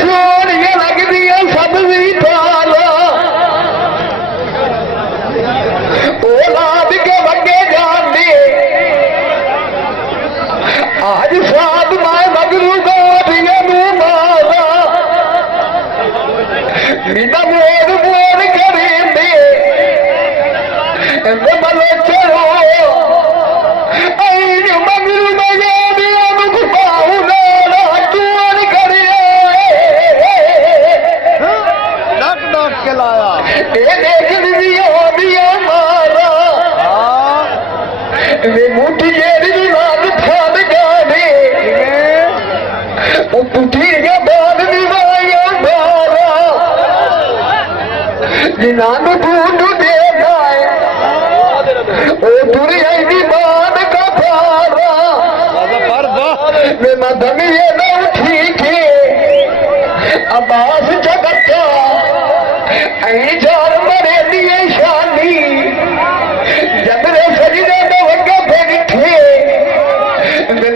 सोनिया लगदी सब भी पाल औलाद के वगे जाने आज साध माए मगरू गोदिया मारा मीना मोर मोर करेंदे मलो चलो मगरू मगोदिया मुखबाऊ चोर करे के लाया देख दिया मारा वे मुठी रात फाद गाने टूटी बाल दिवाया मारा जिनान ढूंढ देना दुनिया की बात का पारा वे मदन ये न ठीक है अब्बास जगता जान मरे दिए शानी जबरे सजने में वगे बैठे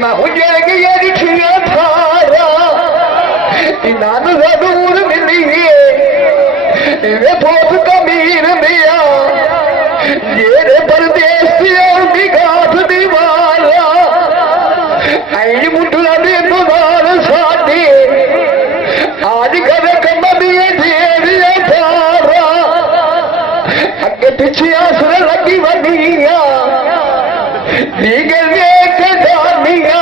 मैं उजड़ गया रिठिया थारा इनान जरूर मिली वे बहुत कमीर दिया ये परदेश की घाट दीवारा आई मुठला दे दुबार साथी आज घर कम दिए अगे पिछे आसर लगी वनिया जानिया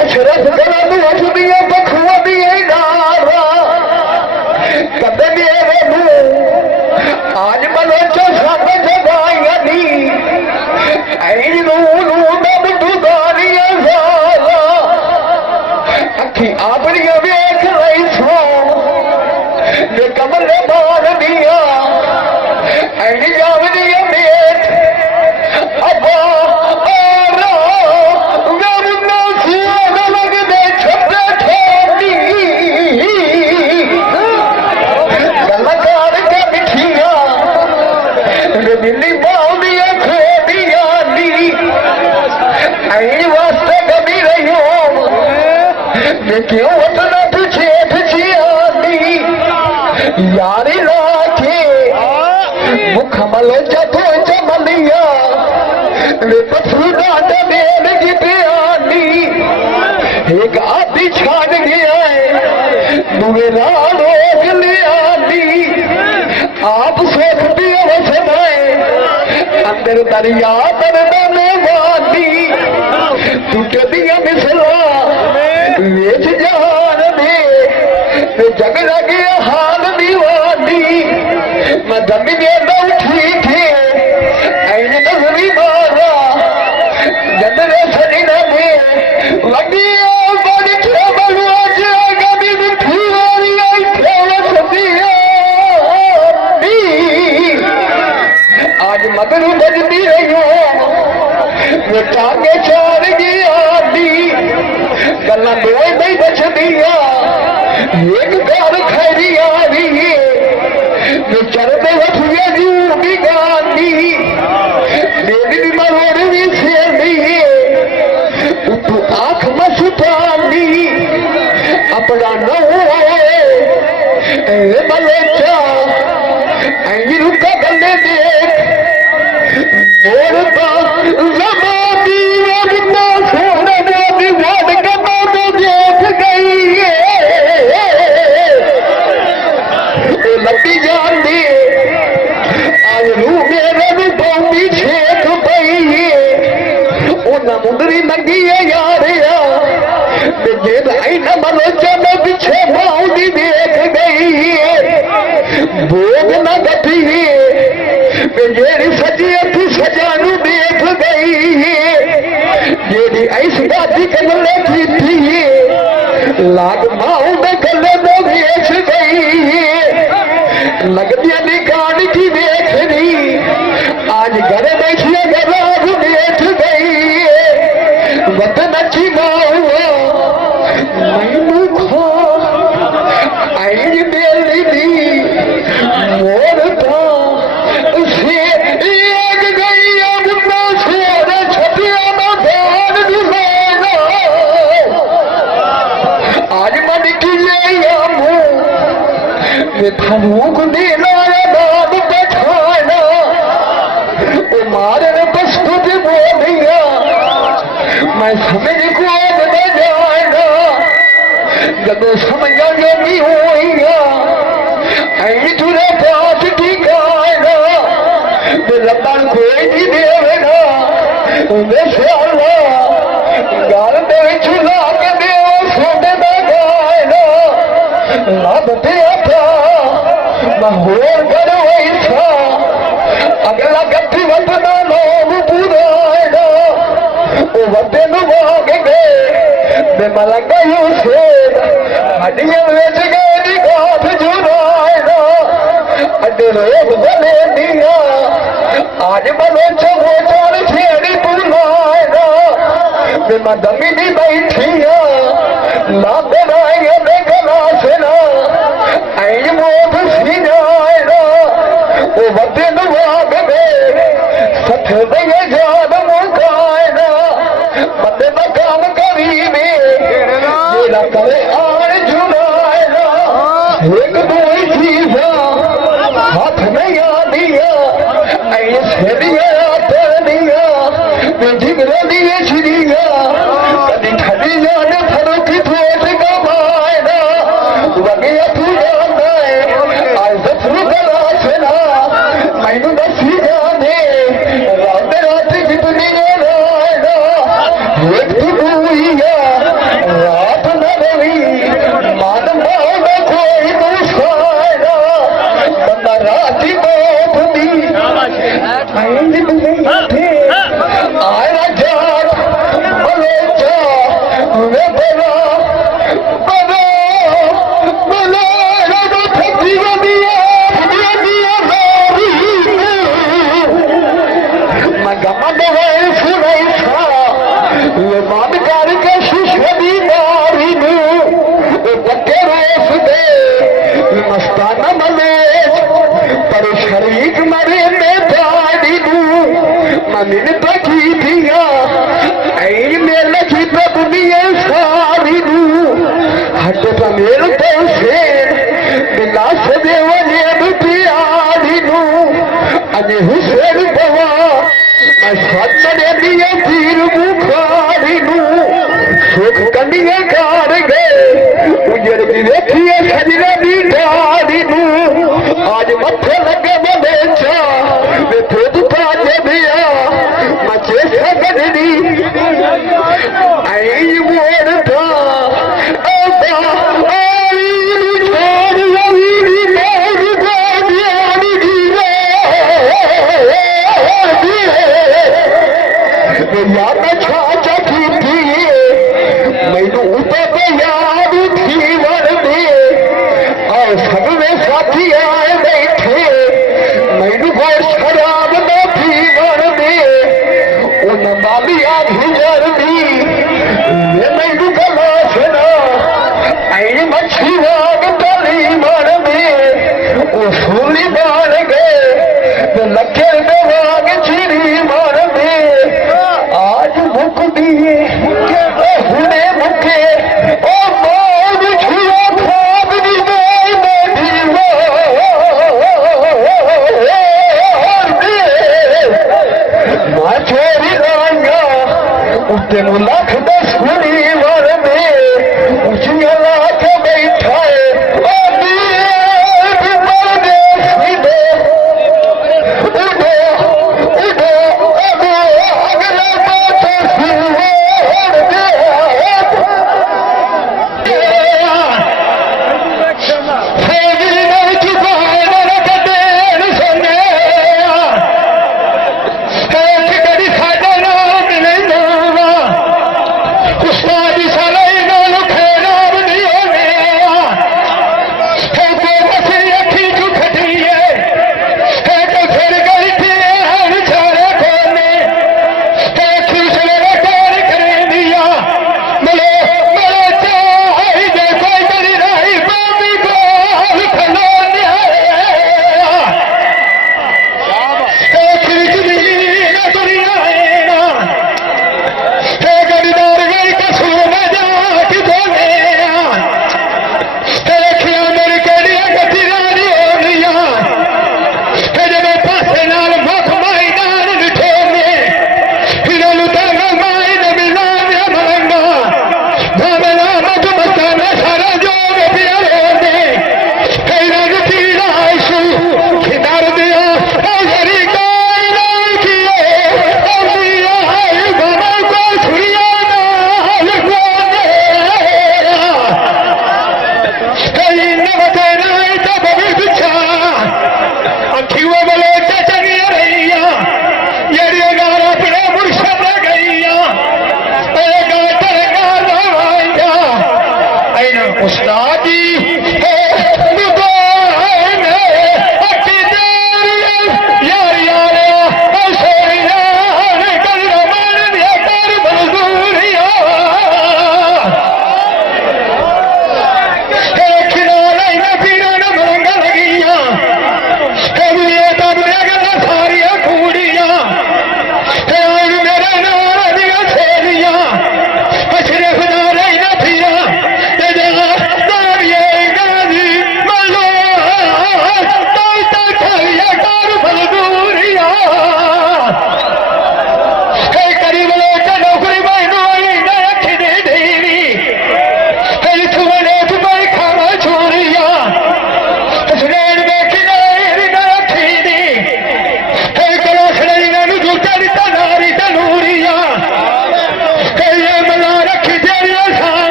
अशरफ गलत हसदिया बखुआ दिए नारा कदे मेरे आज मलोचा सब जगाया नी सारा अखी आपनिया वेख रही सो कमरे मार दिया जावदिया मेट अब्बा लगते छपे छोटी गलकार के बिठिया दिल्ली बाउदिया खोदिया नी वास्ते कभी रही हो क्यों उतना पीछे पीछे आनी यारी लाखे मुख मलो जतो चमलिया वे पसूदा देन जिते आनी एक आदि छाड़ गया है दुवेरा रोक लिया नी आप सोचती हो समय अंदर दरिया दरदाने वादी टूट दिया मिसला वेच जहान में जग लगे हाल दीवानी मदम में उठी थी ऐन नजरी मारा जदरे सजना में लगी बड़ी बलुआ गमी मिठी वाली आई आज मगरू बजती रही हो वो टांगे चार गया दी गला दो नहीं बच दिया एक घर खैरी आ रही है जो चरते वठिया जू भी गानी मेरी भी मरोड़ भी शेर नहीं है तू आंख मसुतानी अपना न बलोचा रुका गले देख मोर ज़मानी वरना सोने मोदी वाद कमा में देख गई है लपी जान दे आज रू मेरे में बौनी छेक पई है उन मुंदरी लगी है यार जे आई न मलोचा में पीछे बाउंडी देख गई है भोग न गठी है जेरी सजी तू सजानू देख गई है जेरी ऐसी बाती कमले की थी लाग माऊ में गले में भेज गई है लगती निकाल की देखनी आज घर बैठिए गराज बैठ गई है वतन अच्छी माऊ मैनू खा आई बेली दी मोर था उसे एक गई अब ना सोने छपिया ना ध्यान दिलाना वे फरूक देना दाद बैठाना वो मारन बस तुझे बोलिया मैं समझ को न जाना जब समझा नहीं होइया ऐ तुझे पास ठिकाना वे लबन कोई नहीं देवेगा वैसे अल्लाह गाल दे चुला के दे सोने दा गायना लब पे आता होर करो ऐसा अगला गति वतना लोग पूरा वो वते नु भाग गए बे मलंगा यूसे हड्डियां बेच गए दी गाथ जुराएगा अड्डे रोग बने दिया आज बनो चो चार छेड़ी पुलाएगा बे मदमी दी बैठिया लाभ बनाएगा बे गला से ना ऐ मोद सी जाएगा वो वते नु भाग गए सठ दे जाद मुकाएगा बंदे दा काम करी में जेड़ा करे आन जुड़ाएगा एक दो ही चीज़ा हाथ में आदिया ऐ सेदिया आतनिया जिगरा दिए छिड़िया कदी ठड़ी जान फरुख थोट कमाएगा वगे तू जाना है आज सफरू करा सेना मैनू दसी जाने रात रात कितनी रायना एक तू हुईया रात न रही मान माना कोई दूसरा बंदा राती मौत दी आएंगे तुम्हें थे आया जात बलोचा वे बना बना बना रो थकी दिया मगमद है सुनाई था ये मान कर के सुशदी मारी नु वो बटे रोस दे मस्ताना मले पर शरीक मरे में दाड़ी नु मनिन तकी दिया ऐ मेल की दुनिया सारी नु हट पर मेल तो से बिना से देवने बियाड़ी नु अने हुसैन बवा मैं सत्तने दिए तीर बुखारी नु सुख कनिए कार गए उजड़ की देखिए सजने दी डारी नु आज मत्थे लगे बनेचा वे खुद काजे दिया मचे सगदी आई मोर था ओदा आई छोड़ रही मेरी गाड़ी याद छाचा थी मैनू तो याद थी वर दे और सब में साथी आए बैठे मैनू को शराब न थी वर दे उन मालिया भिजर दी ये मैनू गला सुना ऐ मच्छी वाग तली मर दे वो सूली बाल गए लगे दवा